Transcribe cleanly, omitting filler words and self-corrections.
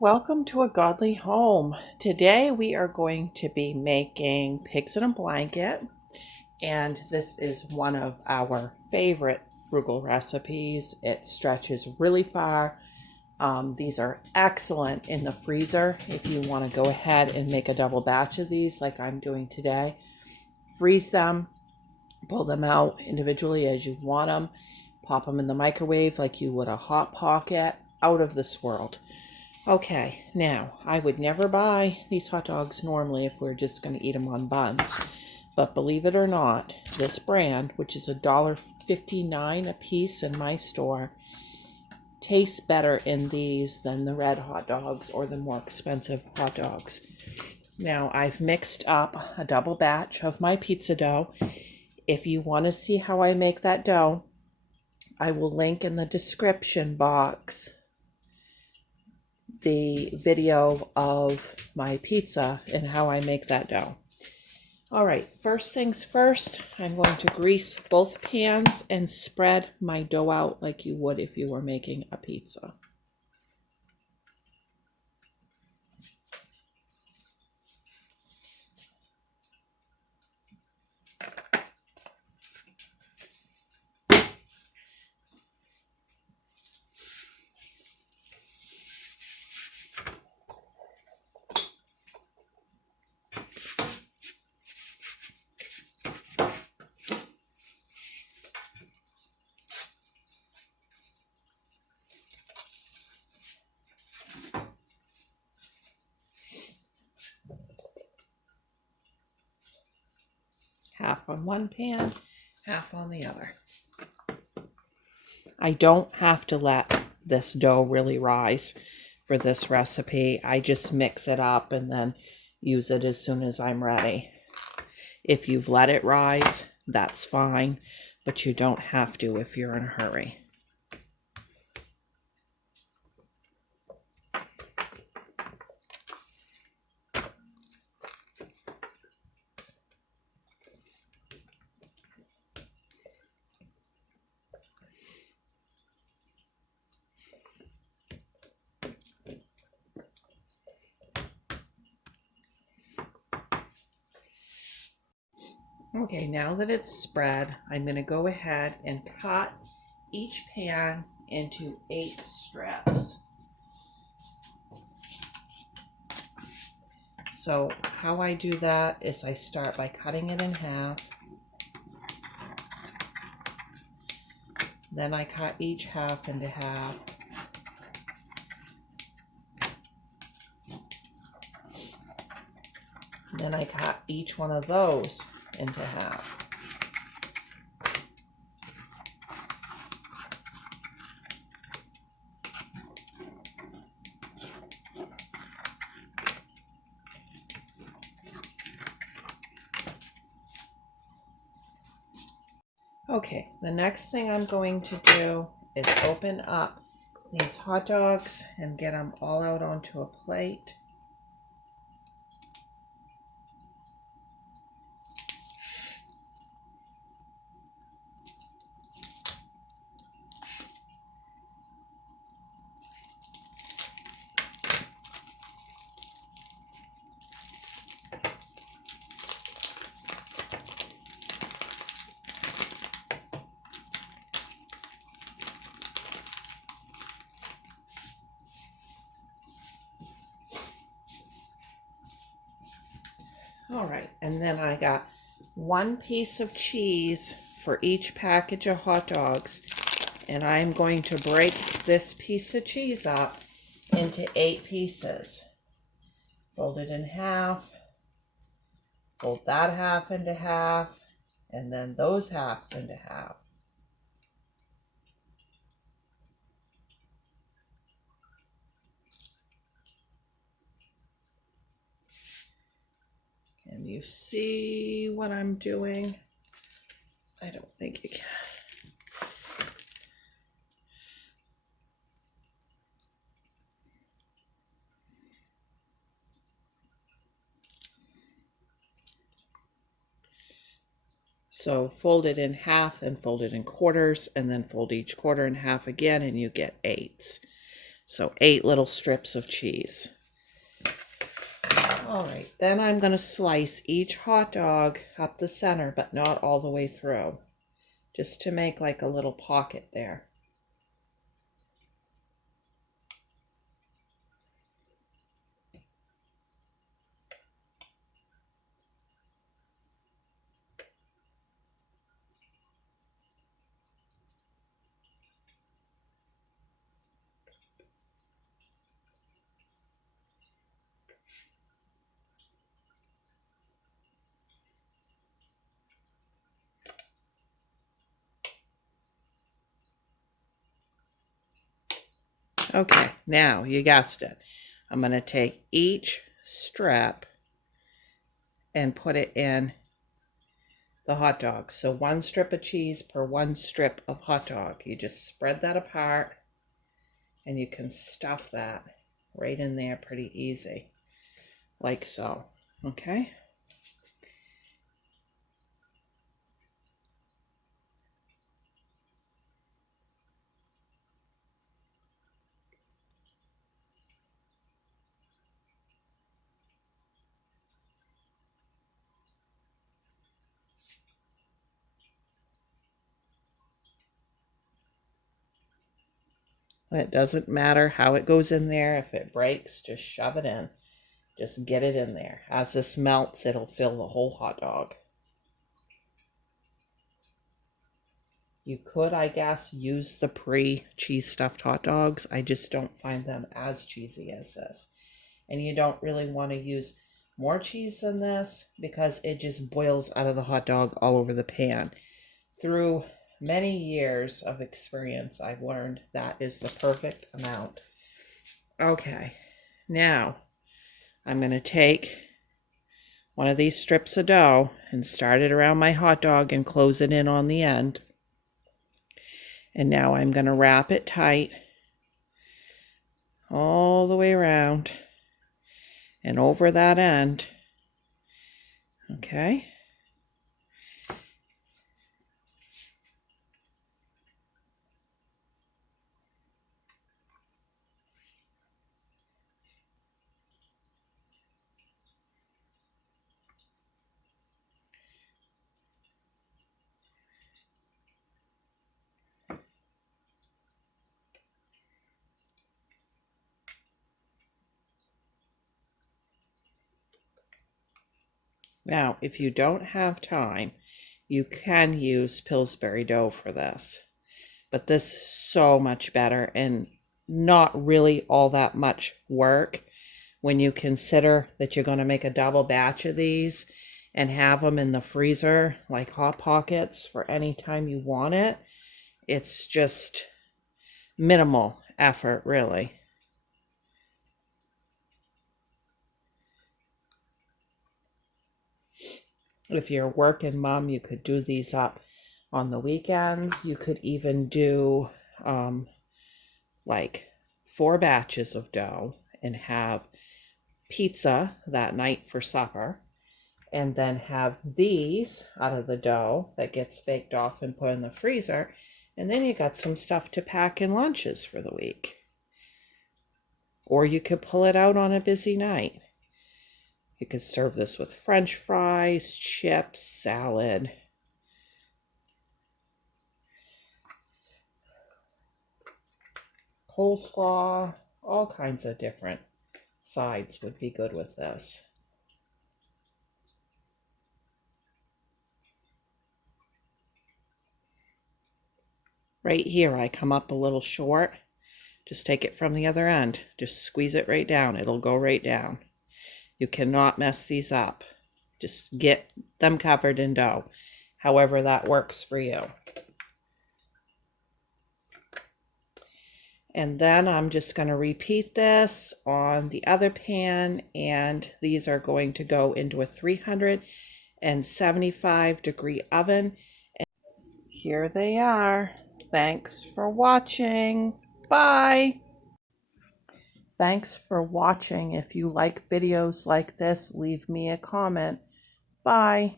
Welcome to A Godly Home. Today we are going to be making pigs in a blanket, and this is one of our favorite frugal recipes. It stretches really far. These are excellent in the freezer if you want to go ahead and make a double batch of these like I'm doing today. Freeze them, pull them out individually as you want them, pop them in the microwave like you would a Hot Pocket. Out of this world. Okay, now I would never buy these hot dogs normally if we're just going to eat them on buns. But believe it or not, this brand, which is $1.59 a piece in my store, tastes better in these than the red hot dogs or the more expensive hot dogs. Now I've mixed up a double batch of my pizza dough. If you want to see how I make that dough, I will link in the description box the video of my pizza and how I make that dough. All right, first things first, I'm going to grease both pans and spread my dough out like you would if you were making a pizza. Half on one pan, half on the other. I don't have to let this dough really rise for this recipe. I just mix it up and then use it as soon as I'm ready. If you've let it rise, that's fine, but you don't have to if you're in a hurry. Okay, now that it's spread, I'm going to go ahead and cut each pan into 8 strips. So how I do that is I start by cutting it in half. Then I cut each half into half. Then I cut each one of those into half. Okay, the next thing I'm going to do is open up these hot dogs and get them all out onto a plate. All right, and then I got 1 piece of cheese for each package of hot dogs, and I'm going to break this piece of cheese up into 8 pieces. Fold it in half, fold that half into half, and then those halves into half. Can you see what I'm doing? I don't think you can. So fold it in half, then fold it in quarters, and then fold each quarter in half again, and you get 8s. So 8 little strips of cheese. All right, then I'm going to slice each hot dog up the center, but not all the way through, just to make like a little pocket there. Okay, now you guessed it. I'm going to take each strip and put it in the hot dog. So 1 strip of cheese per 1 strip of hot dog. You just spread that apart and you can stuff that right in there pretty easy, like so. Okay. It doesn't matter how it goes in there. If it breaks, just shove it in. Just get it in there. As this melts, it'll fill the whole hot dog. You could, I guess, use the pre-cheese stuffed hot dogs. I just don't find them as cheesy as this. And you don't really want to use more cheese than this because it just boils out of the hot dog all over the pan. Through many years of experience, I've learned that is the perfect amount. Okay, now I'm going to take one of these strips of dough and start it around my hot dog and close it in on the end. And now I'm going to wrap it tight all the way around and over that end. Okay. Now, if you don't have time, you can use Pillsbury dough for this. But this is so much better and not really all that much work when you consider that you're going to make a double batch of these and have them in the freezer like Hot Pockets for any time you want it. It's just minimal effort, really. If you're a working mom, you could do these up on the weekends. You could even do like 4 batches of dough and have pizza that night for supper, and then have these out of the dough that gets baked off and put in the freezer, and then you got some stuff to pack in lunches for the week. Or you could pull it out on a busy night. You could serve this with French fries, chips, salad. Coleslaw, all kinds of different sides would be good with this. Right here, I come up a little short. Just take it from the other end. Just squeeze it right down. It'll go right down. You cannot mess these up. Just get them covered in dough, however that works for you. And then I'm just going to repeat this on the other pan, and these are going to go into a 375-degree oven. And here they are. Thanks for watching. Bye. Thanks for watching. If you like videos like this, leave me a comment. Bye.